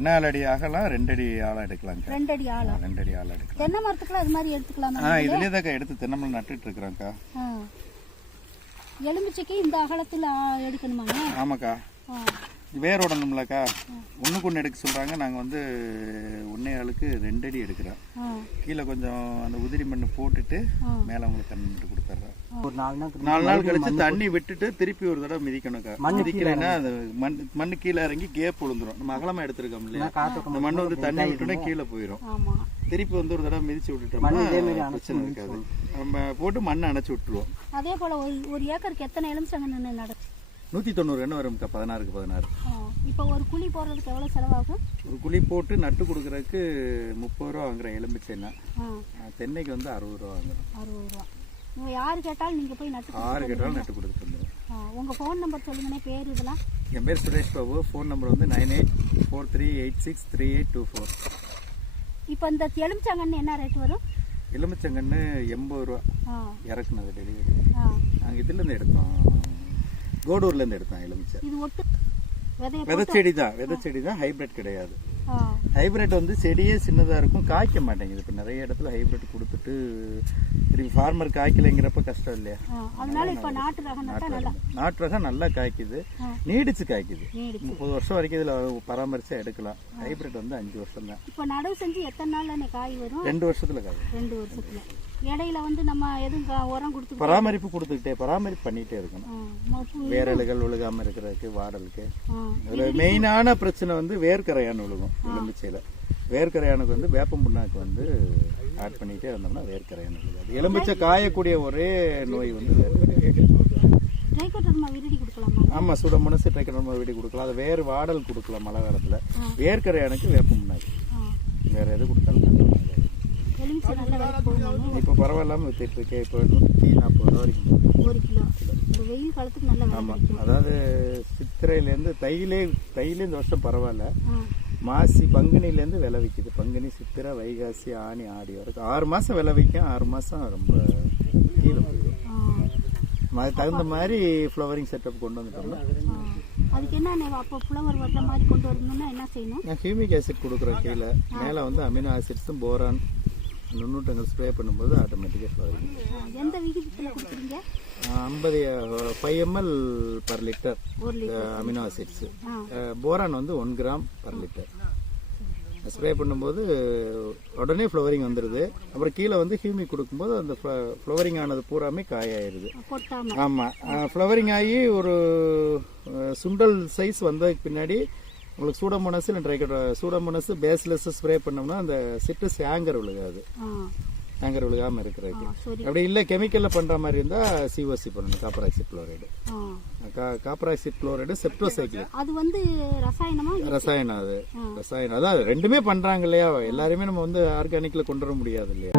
முன்னாள் அடி அகலாம் ரெண்டு அடி ஆழம் எடுக்கலாம்க்கா. ரெண்டு அடி ஆழம் ரெண்டு அடி ஆழம் எடுக்கலாம். தென்னை மரத்துக்குலாம் அது மாதிரி எடுத்துக்கலாமா ஆ இதுலேயே தாக்கா எடுத்து தென்னமரம் நட்டுட்டு இருக்கிறோம்க்கா. எலுமிச்சைக்கு இந்த அகலத்தில் எடுக்கணுமாங்க? ஆமாக்கா. வேர் உடணும்லக்கா ஒன்றுக்கு ஒன்று எடுக்க சொல்கிறாங்க நாங்கள் வந்து ஒன்றே ஆளுக்கு ரெண்டு அடி எடுக்கிறோம். கீழே கொஞ்சம் அந்த உதிரி மண்ணு போட்டுட்டு. மேலே உங்களுக்கு தண்ணி விட்டு கொடுத்துட்றோம் ஒரு நாலு நாள் கழிச்சு நாலு நாள் கழிச்சு தண்ணி விட்டுட்டு திருப்பி ஒரு தடவை மிதிக்கணும்க்கா. மிதிக்கலைன்னா அது மண் மண்ணு கீழே இறங்கி கேப் விழுந்துரும் நம்ம அகலமா எடுத்திருக்கோம் இல்லையா? அந்த மண்ணு வந்து தண்ணி விட்டுட்டா கீழே போயிடும் ஆமா. திருப்பி வந்து ஒரு தடவை மிதிச்சு விட்டுட்டோம்னா பிரச்சனை இருக்காது. நம்ம போட்டு மண்ணை அணைச்சு விட்டுருவோம். அதே போல ஒரு ஒரு ஏக்கருக்கு எத்தனை எலுமிச்சங்க நட நூற்றி தொண்ணூறு எண்ணெய் வரும்க்கா பதினாறுக்கு பதினாறு. இப்போ ஒரு குழி போடுறதுக்கு எவ்வளோ செலவாகும்? ஒரு குழி போட்டு நட்டு கொடுக்குறதுக்கு முப்பது ரூபா வாங்குறேன் ஆ. தென்னைக்கு வந்து அறுபது ரூபா வாங்குறோம் அறுபது ரூபா. நீங்கள் யார் கேட்டாலும் நீங்கள் போய் நட்டு ஆறு கேட்டாலும் நட்டு கொடுத்துட்டு வந்துடும் உங்கள் ஃபோன் நம்பர் சொல்லுங்கண்ணே பேர் இதெல்லாம். என் பேர் சுரேஷ் பாபு. ஃபோன் நம்பர் வந்து nine eight four three eight six three eight two four இப்போ இந்த எலுமிச்சங்கன்னு என்ன ரேட் வரும்? எலுமிச்சங்கன்று எண்பது ரூபா. இறக்குனது டெலிவரி நாங்கள் இதுலேருந்து எடுத்தோம். கோடூர்லேருந்து எடுத்தோம் எலுமிச்சை. இது ஒட்டு விதைய விதை செடி தான் விதை செடி தான் ஹைபிரிட் கிடையாது ஹைபிரிட் வந்து செடியே சின்னதாக இருக்கும் காய்க்க மாட்டேங்குது. இப்போ நிறைய இடத்துல ஹைபிரிட் கொடுத்துட்டு திரும்பி ஃபார்மர் காய்க்கலைங்கிறப்ப கஷ்டம் இல்லையா? ஆ அதனால இப்போ நாட்டு ரகம் நல்லா நாட்டு ரகம் நல்லா காய்க்குது. நீடிச்சு காய்க்குது. முப்பது வருஷம் வரைக்கும் இதில் பராமரிச்சா எடுக்கலாம். ஹைபிரிட் வந்து அஞ்சு வருஷம் தான் இப்போ நடவு செஞ்சு எத்தனை நாள்ல காய் வரும்? ரெண்டு வருஷத்துல காய்க்கும் ரெண்டு வருஷத்துல. இடையில வந்து நம்ம எதுவும் உரம் கொடுத்து பராமரிப்பு கொடுத்துக்கிட்டே பராமரிப்பு பண்ணிகிட்டே இருக்கணும். வேரலுகள் விழுகாம இருக்கிறதுக்கு வாடலுக்கு. இதுல மெயினான பிரச்சனை வந்து வேர்க்கரையான் விழுகும் எலுமிச்சையில. வேர்க்கரையானுக்கு வந்து வேப்பம் புண்ணாக்கு வந்து ஆட் பண்ணிட்டே இருந்தோம்னா வேர்க்கரையான் விழுகாது எலுமிச்சை காயக்கூடிய ஒரே நோய் வந்து வேர்க்கரையான் ட்ரைகோட்டர்மா விருடி கொடுக்கலாமா? ஆமா சுட மனசு ட்ரைக்கணும் வெடி கொடுக்கலாம். அது வேறு வாடல் கொடுக்கலாம் மழை காலத்துல. வேர்க்கரையானுக்கு வேப்பம் புண்ணாக்கு வேற எது கொடுத்தாலும் இப்போ பரவாயில்லாம வித்துட்டு இருக்கேன் இப்போ நூற்றி நாற்பது ரூபா வரைக்கும். ஒரு கிலோ. இந்த வெயில் காலத்துக்கு நல்ல விலை ஆமா. கிடைக்கும் அதாவது சித்திரையிலேருந்து தையிலே தையிலே இந்த வருஷம் பரவாயில்ல. மாசி பங்குனிலேருந்து விலை விற்கிது பங்குனி சித்திரை வைகாசி ஆனி ஆடி வரைக்கும். ஆறு மாதம் விலை விற்கும் ஆறு மாதம் ரொம்ப கீழே அதுக்கு தகுந்த மாதிரி ஃப்ளவரிங் செட்டப் கொண்டு வந்துட்டோம்னா. அதுக்கு என்ன அப்போ ஃப்ளவர் வர்ற மாதிரி கொண்டு வரணும்னா என்ன செய்யணும்? நான் ஹியூமிக் ஆசிட் கொடுக்குறேன் கீழே. மேலே வந்து அமினோ ஆசிட்ஸும் போரான் நுண்ணூட்டங்கள் ஸ்ப்ரே பண்ணும்போது ஆட்டோமேட்டிக்காக ஃப்ளவரிங் எந்த விகிதத்தில் கொடுக்குறீங்க? ஐம்பது five ML per litre amino acids. Boron வந்து one gram per litre spray பண்ணும்போது உடனே ஃப்ளவரிங் வந்துடுது அப்புறம் கீழே வந்து ஹியூமிக் கொடுக்கும்போது அந்த ஃப்ளவரிங் ஆனது பூராமே காயாயிருது. ஆமாம் ஃப்ளவரிங் ஆகி ஒரு சுண்டல் சைஸ் வந்ததுக்கு பின்னாடி உங்களுக்கு சூடமோனஸ் இல்லை ட்ரைகட் சூடமோனஸ் பேஸ்லெஸ் ஸ்ப்ரே பண்ணோம்னா அந்த சிட்ரஸ் ஹேங்கர் விழுகாது. ஆ. ஹேங்கர் விழுகாமல் சரி. அப்படி இல்லை கெமிக்கலில் பண்ணுற மாதிரி இருந்தால் சிஓசி பண்ணணும் copper oxide chloride. Copper oxide chloride செப்டோசைக்கிள் அது வந்து ரசாயனமா ரசாயனம் அது. ரசாயனம். அதான் ரெண்டுமே பண்றாங்க இல்லையா? எல்லாருமே நம்ம வந்து ஆர்கானிக்ல கொண்டு வர முடியாது இல்லையா?